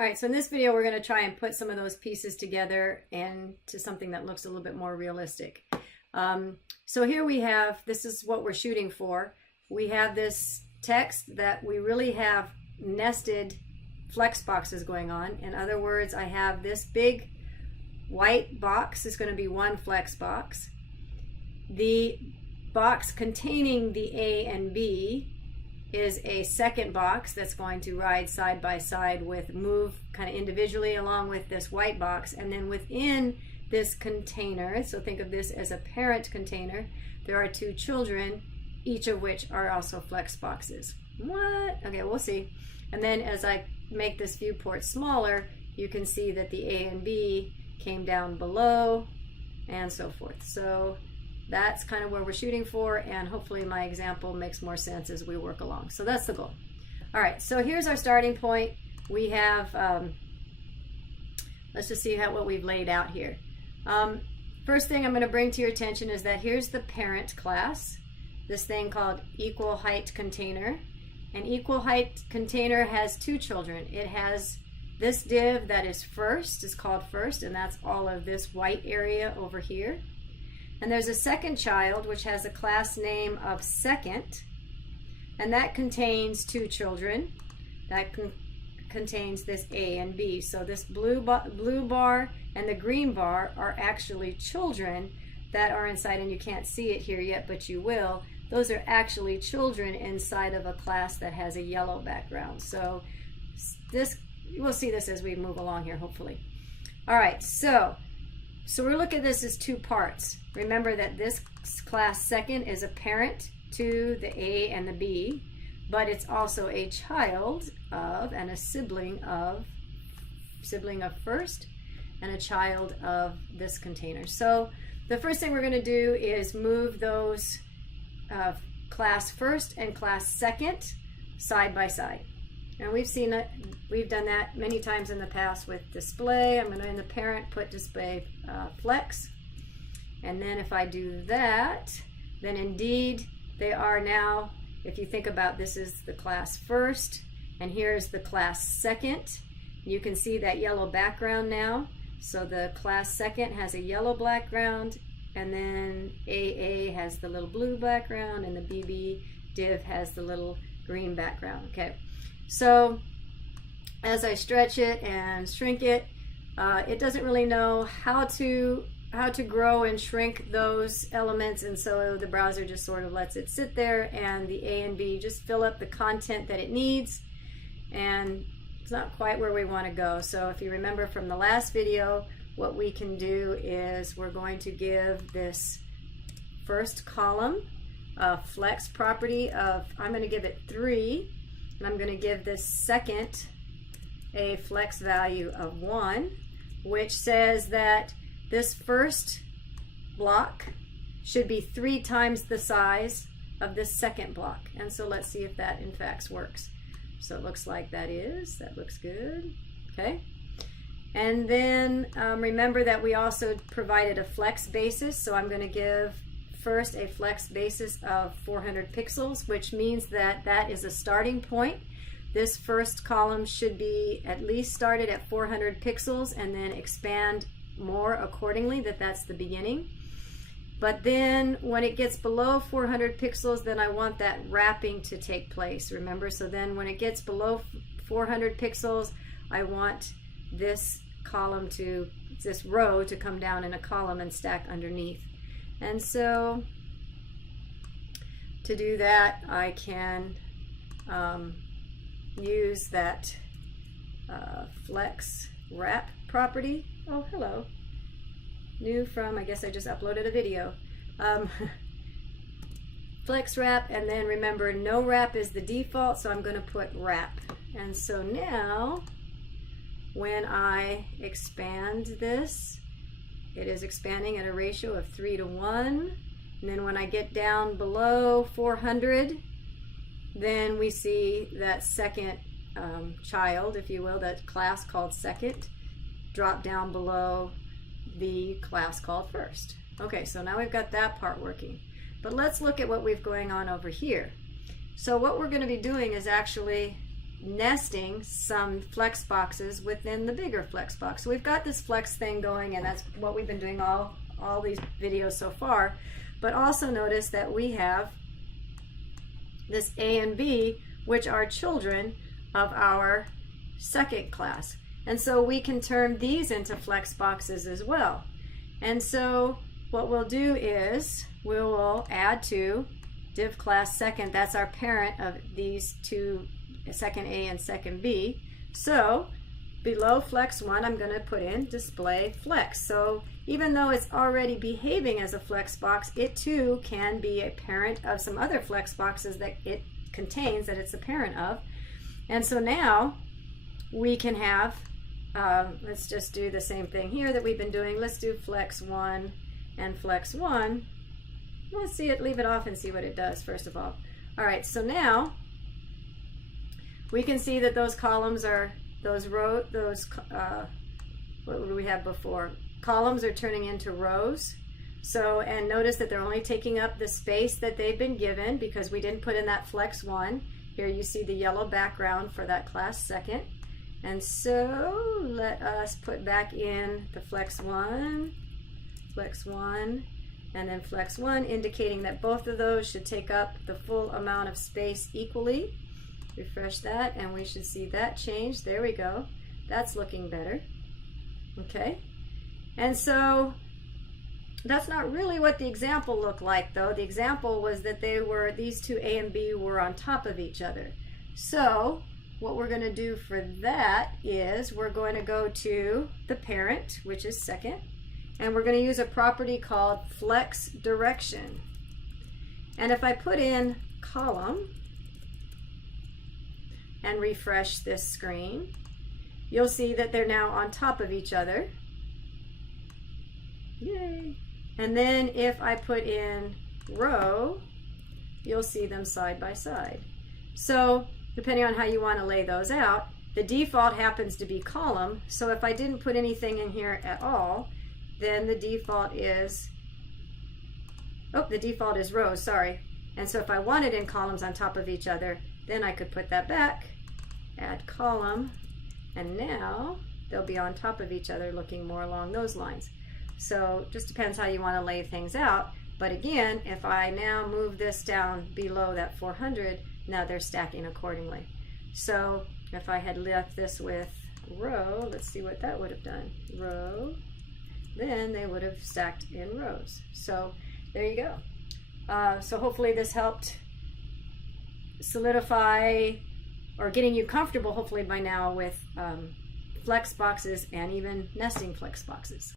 All right, so in this video, we're going to try and put some of those pieces together into something that looks a little bit more realistic. So here we have, this is what we're shooting for. We have this text that we really have nested flex boxes going on. In other words, I have this big white box is going to be one flex box. The box containing the A and B is a second box that's going to ride side by side with move kind of individually along with this white box. And then within this container, so think of this as a parent container, there are two children, each of which are also flex boxes. What? Okay, we'll see. And then as I make this viewport smaller, you can see that the A and B came down below and so forth. So that's kind of where we're shooting for, and hopefully my example makes more sense as we work along. So that's the goal. All right, so here's our starting point. We have, let's just see what we've laid out here. First thing I'm going to bring to your attention is that here's the parent class, this thing called equal height container. An equal height container has two children. It has this div that is first, is called first, and that's all of this white area over here. And there's a second child which has a class name of second, and that contains two children. That contains this A and B. So this blue bar and the green bar are actually children that are inside, and you can't see it here yet, but you will. Those are actually children inside of a class that has a yellow background. So this, we'll see this as we move along here, hopefully. All right, so we're looking at this as two parts. Remember that this class second is a parent to the A and the B, but it's also a child of and a sibling of first and a child of this container. So the first thing we're going to do is move those class first and class second side by side. And we've seen it, we've done that many times in the past with display. I'm going to, in the parent, put display flex. And then if I do that, then indeed they are now, if you think about this is the class first, and here's the class second. You can see that yellow background now. So the class second has a yellow background, and then AA has the little blue background, and the BB div has the little green background. Okay. So as I stretch it and shrink it, it doesn't really know how to grow and shrink those elements, and so the browser just sort of lets it sit there, and the A and B just fill up the content that it needs, and it's not quite where we want to go. So if you remember from the last video, what we can do is we're going to give this first column a flex property of, I'm going to give it 3. And I'm going to give this second a flex value of 1, which says that this first block should be 3 times the size of this second block. And so let's see if that in fact works. So it looks like that looks good. Okay. And then remember that we also provided a flex basis. So I'm going to give first a flex basis of 400 pixels, which means that that is a starting point. This first column should be at least started at 400 pixels and then expand more accordingly, that's the beginning. But then when it gets below 400 pixels, then I want that wrapping to take place, remember? So then when it gets below 400 pixels, I want this row to come down in a column and stack underneath. And so to do that, I can use that flex wrap property. Oh, hello. New from, I guess I just uploaded a video. Flex wrap, and then remember no wrap is the default, so I'm going to put wrap. And so now when I expand this, it is expanding at a ratio of 3 to 1. And then when I get down below 400, then we see that second child, if you will, that class called second, drop down below the class called first. Okay, so now we've got that part working. But let's look at what we've going on over here. So what we're going to be doing is actually nesting some flex boxes within the bigger flex box. So we've got this flex thing going, and that's what we've been doing all these videos so far. But also notice that we have this A and B, which are children of our second class. And so we can turn these into flex boxes as well. And so what we'll do is we will add to div class second. That's our parent of these two, second A and second B. So below flex 1, I'm going to put in display flex. So even though it's already behaving as a flex box, it too can be a parent of some other flex boxes that it contains, that it's a parent of. And so now we can have, let's just do the same thing here that we've been doing. Let's do flex 1 and flex 1. Let's see it, leave it off and see what it does first of all. All right, so now we can see that those columns are, what would we have before? Columns are turning into rows. So, and notice that they're only taking up the space that they've been given because we didn't put in that flex 1. Here you see the yellow background for that class second. And so let us put back in the flex 1, and then flex 1, indicating that both of those should take up the full amount of space equally. Refresh that and we should see that change. There we go. That's looking better. Okay. And so that's not really what the example looked like though. The example was that these two A and B were on top of each other. So what we're going to do for that is we're going to go to the parent, which is second, and we're going to use a property called flex direction. And if I put in column and refresh this screen, you'll see that they're now on top of each other. Yay! And then if I put in row, you'll see them side by side. So depending on how you want to lay those out, the default happens to be column. So if I didn't put anything in here at all, then the default is, the default is rows, sorry. And so if I wanted in columns on top of each other, then I could put that back, add column, and now they'll be on top of each other looking more along those lines. So just depends how you want to lay things out. But again, if I now move this down below that 400, now they're stacking accordingly. So if I had left this with row, let's see what that would have done. Row, then they would have stacked in rows. So there you go. So hopefully this helped solidify or getting you comfortable hopefully by now with flex boxes and even nesting flex boxes.